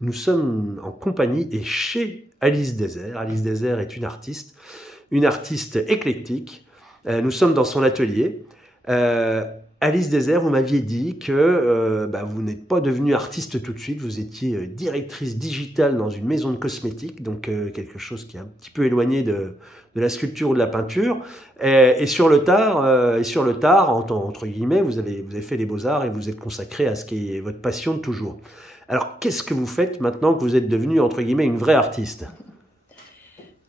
Nous sommes en compagnie et chez Alice Désert. Alice Désert est une artiste éclectique. Nous sommes dans son atelier. Alice Désert, vous m'aviez dit que vous n'êtes pas devenue artiste tout de suite, vous étiez directrice digitale dans une maison de cosmétiques, donc quelque chose qui est un petit peu éloigné de la sculpture ou de la peinture. Et sur le tard, entre guillemets, vous avez fait les beaux-arts et vous êtes consacré à ce qui est votre passion de toujours. Alors, qu'est-ce que vous faites maintenant que vous êtes devenue, entre guillemets, une vraie artiste ?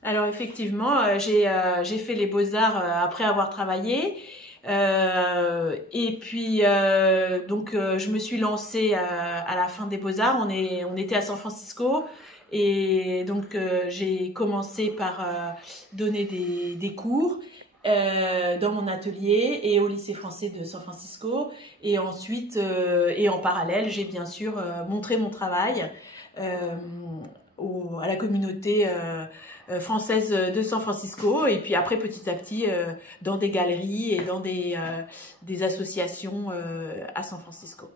Alors, effectivement, j'ai fait les beaux-arts après avoir travaillé. Et puis je me suis lancée à la fin des Beaux-Arts. On était à San Francisco et donc j'ai commencé par donner des cours dans mon atelier et au lycée français de San Francisco, et ensuite et en parallèle j'ai bien sûr montré mon travail à la communauté française de San Francisco, et puis après petit à petit dans des galeries et dans des associations à San Francisco.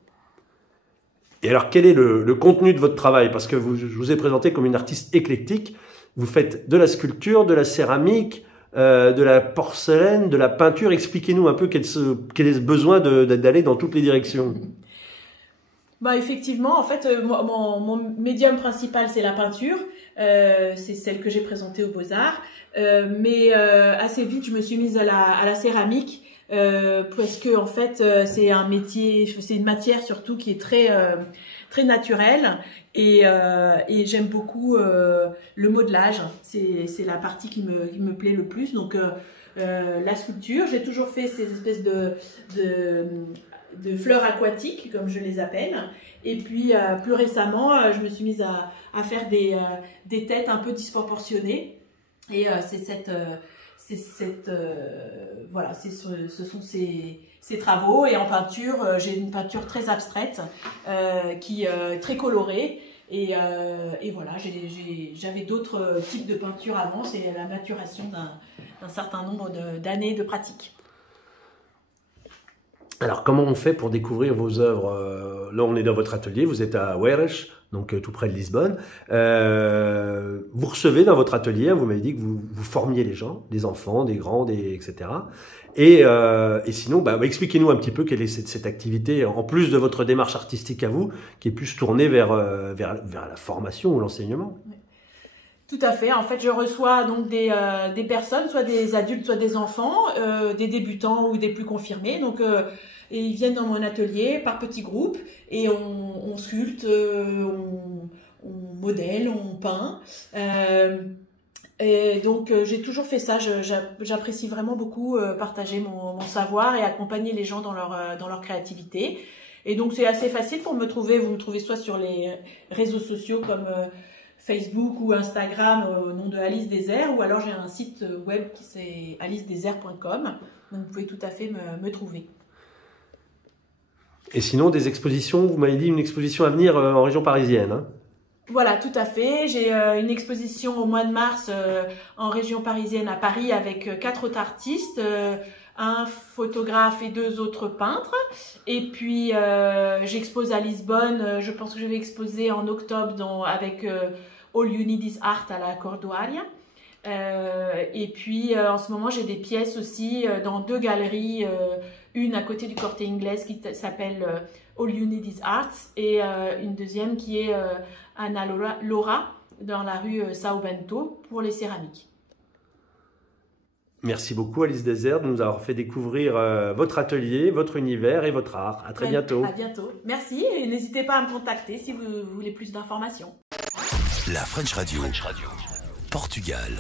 Et alors quel est le contenu de votre travail? Parce que je vous ai présenté comme une artiste éclectique. Vous faites de la sculpture, de la céramique, de la porcelaine, de la peinture. Expliquez-nous un peu quel est ce besoin d'aller dans toutes les directions. Effectivement, en fait, mon médium principal, c'est la peinture. C'est celle que j'ai présentée aux Beaux-Arts. Mais assez vite, je me suis mise à la céramique parce que en fait, c'est un métier, c'est une matière surtout qui est très naturelle. Et j'aime beaucoup le modelage. C'est la partie qui me plaît le plus. Donc la sculpture, j'ai toujours fait ces espèces de fleurs aquatiques, comme je les appelle. Et puis, plus récemment, je me suis mise à faire des têtes un peu disproportionnées. Et ce sont ces travaux. Et en peinture, j'ai une peinture très abstraite, qui est très colorée. Et voilà, j'avais d'autres types de peintures avant. C'est la maturation d'un certain nombre d'années de pratique. Alors, comment on fait pour découvrir vos œuvres? Là, on est dans votre atelier, vous êtes à Oeiras, donc tout près de Lisbonne. Vous recevez dans votre atelier, vous m'avez dit que vous formiez les gens, des enfants, des grands, etc. Et sinon, expliquez-nous un petit peu quelle est cette activité, en plus de votre démarche artistique à vous, qui est plus tournée vers la formation ou l'enseignement. Oui. Tout à fait. En fait, je reçois donc des personnes, soit des adultes, soit des enfants, des débutants ou des plus confirmés. Donc, et ils viennent dans mon atelier par petits groupes et on sculpte, on modèle, on peint. Et donc, j'ai toujours fait ça. J'apprécie vraiment beaucoup partager mon savoir et accompagner les gens dans leur créativité. Et donc, c'est assez facile pour me trouver. Vous me trouvez soit sur les réseaux sociaux comme Facebook ou Instagram au nom de Alice Désert, ou alors j'ai un site web qui c'est alicedésert.com, donc vous pouvez tout à fait me trouver. Et sinon, des expositions, vous m'avez dit une exposition à venir en région parisienne, hein? Voilà, tout à fait. J'ai une exposition au mois de mars en région parisienne à Paris avec 4 autres artistes, un photographe et 2 autres peintres. Et puis j'expose à Lisbonne, je pense que je vais exposer en octobre avec All You Need Is Art à la Cordoaria. Et puis en ce moment j'ai des pièces aussi dans 2 galeries, une à côté du Corte Inglés qui s'appelle All You Need Is Art, et une deuxième qui est Ana Laura dans la rue Sao Bento pour les céramiques. Merci beaucoup Alice Désert de nous avoir fait découvrir votre atelier, votre univers et votre art. À très bientôt. À bientôt. Merci, et n'hésitez pas à me contacter si vous voulez plus d'informations. La French Radio. Portugal.